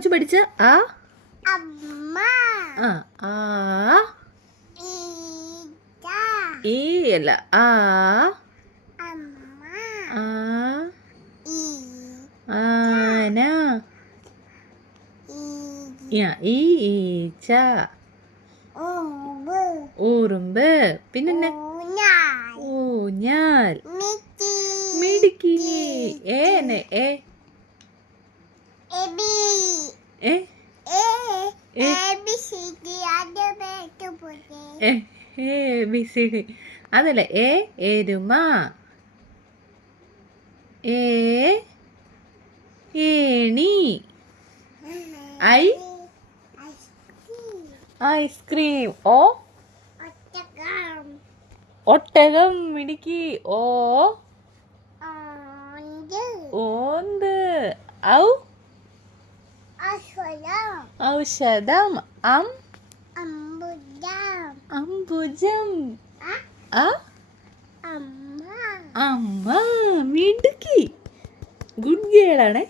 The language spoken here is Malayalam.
കൊച്ചു പഠിച്ച ആ ആ ഈ അല്ല ആ ആന ഈച്ച ഉറുമ്പ് പിന്നെ ഊഞ്ഞാൽ മിടുക്കി ഏനെ അതല്ലേ എരുമ ഏണി ഐസ്ക്രീം ഒട്ടകം മിടുക്കി ഓന്ത് ഔഷധം അംബുജം അമ്മ മിടുക്കി ഗുഡ് ഗേളാണേ